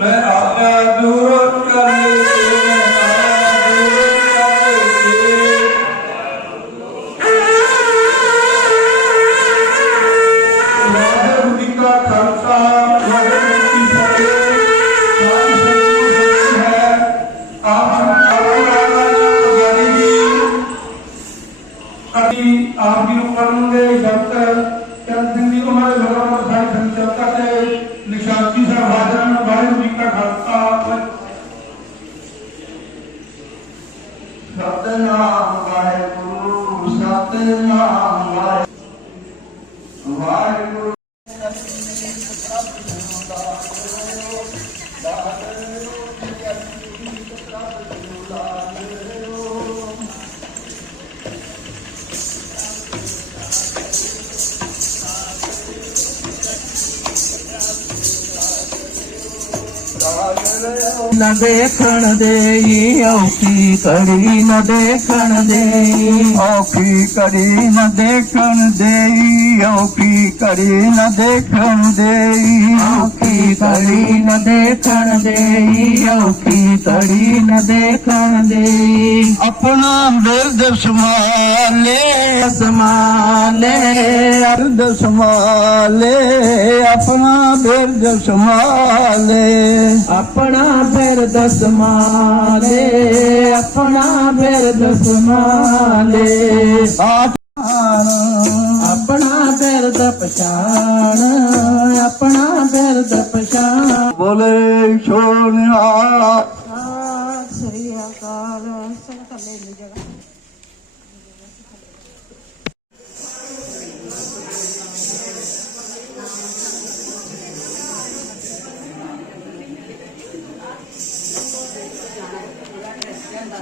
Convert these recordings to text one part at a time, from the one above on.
मैं Vai ਨ ਦੇਖਣ ਦੇਈ ਔਖੀ ਕੜੀ ਨ ਦੇਖਣ ਦੇਈ ਔਖੀ ਕੜੀ ਨ ਦੇਖਣ ਦੇਈ ਔਖੀ ਕੜੀ ਨ ਦੇਖਣ ਦੇਈ ਔਖੀ ਕੜੀ ਨ ਦੇਖਣ ਦੇਈ ਔਖੀ ਕੜੀ ਨ ਦੇਖਣ ਦੇਈ ਆਪਣਾ ਬਿਰਦ ਸਮਾਲੇ ਸਮਾਲੇ ਬਿਰਦ ਸਮਾਲੇ ਆਪਣਾ ਬਿਰਦ ਸਮਾਲੇ ਆਪਣਾ ਬਿਰਦ ਸਮਾਲੇ ਆਪਣਾ ਬਿਰਦ ਸਮਾਲੇ ਆਪਣਾ ਬਿਰਦ ਪਛਾਣ ਆਪਣਾ ਬਿਰਦ ਪਛਾਣ। ਬੋਲੇ ਸੋਨਿਆ ਸ੍ਰੀ ਅਕਾਲ। ਸੰਗਤ ਲੈ ਲਈ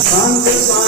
शांति पाया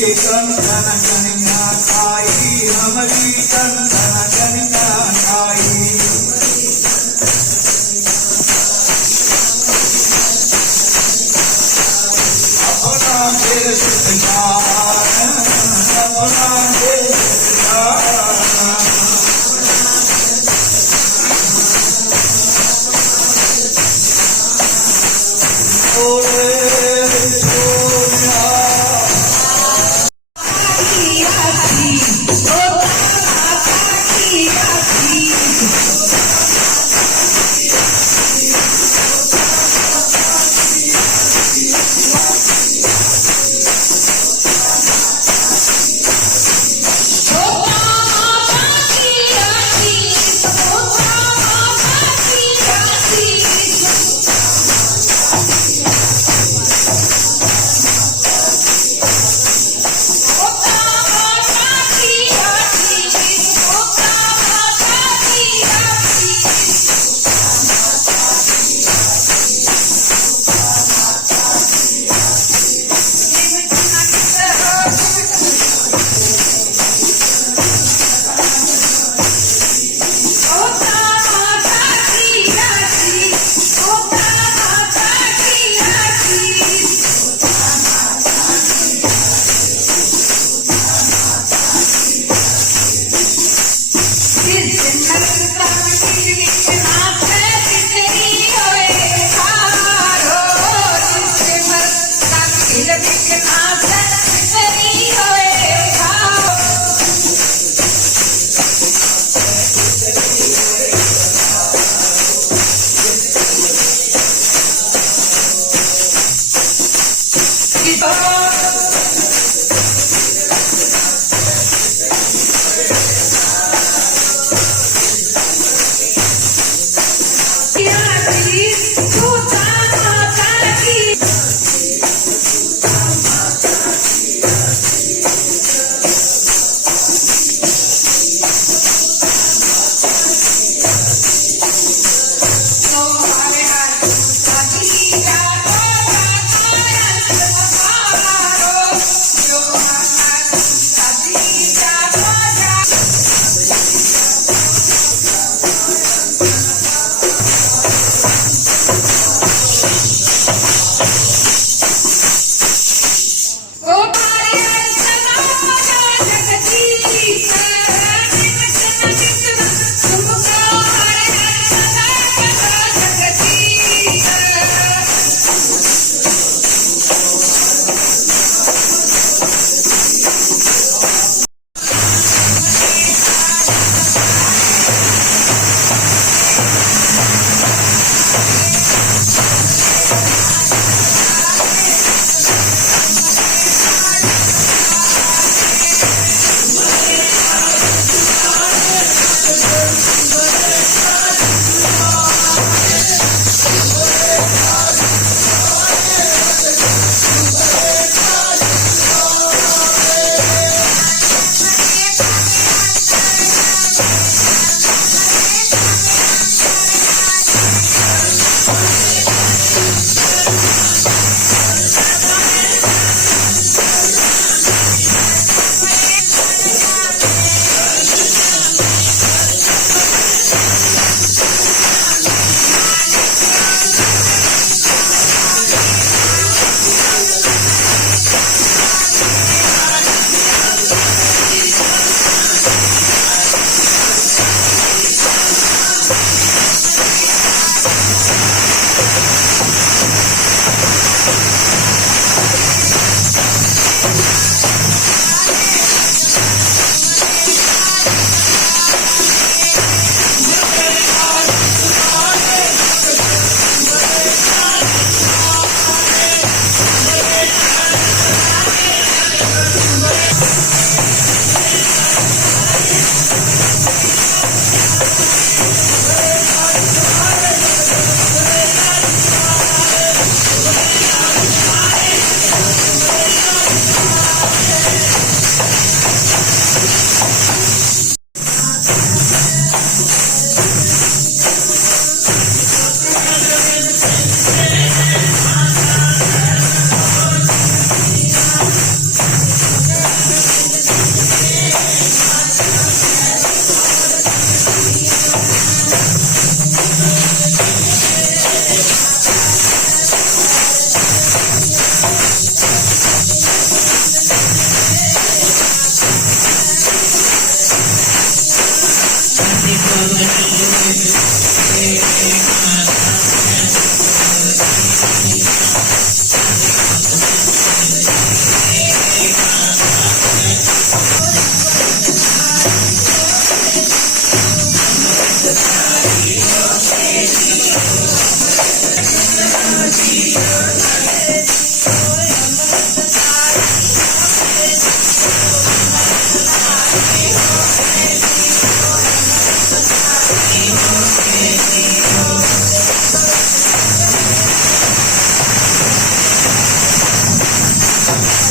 संतन गंगा ताई हमारी संतन Thank you.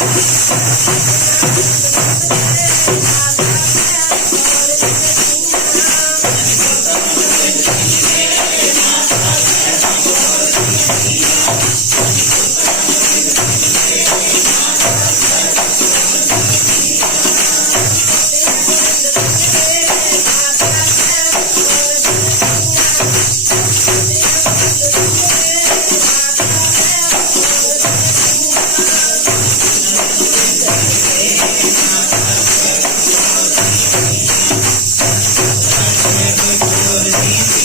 Thank you. Please.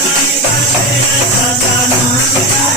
Thank you.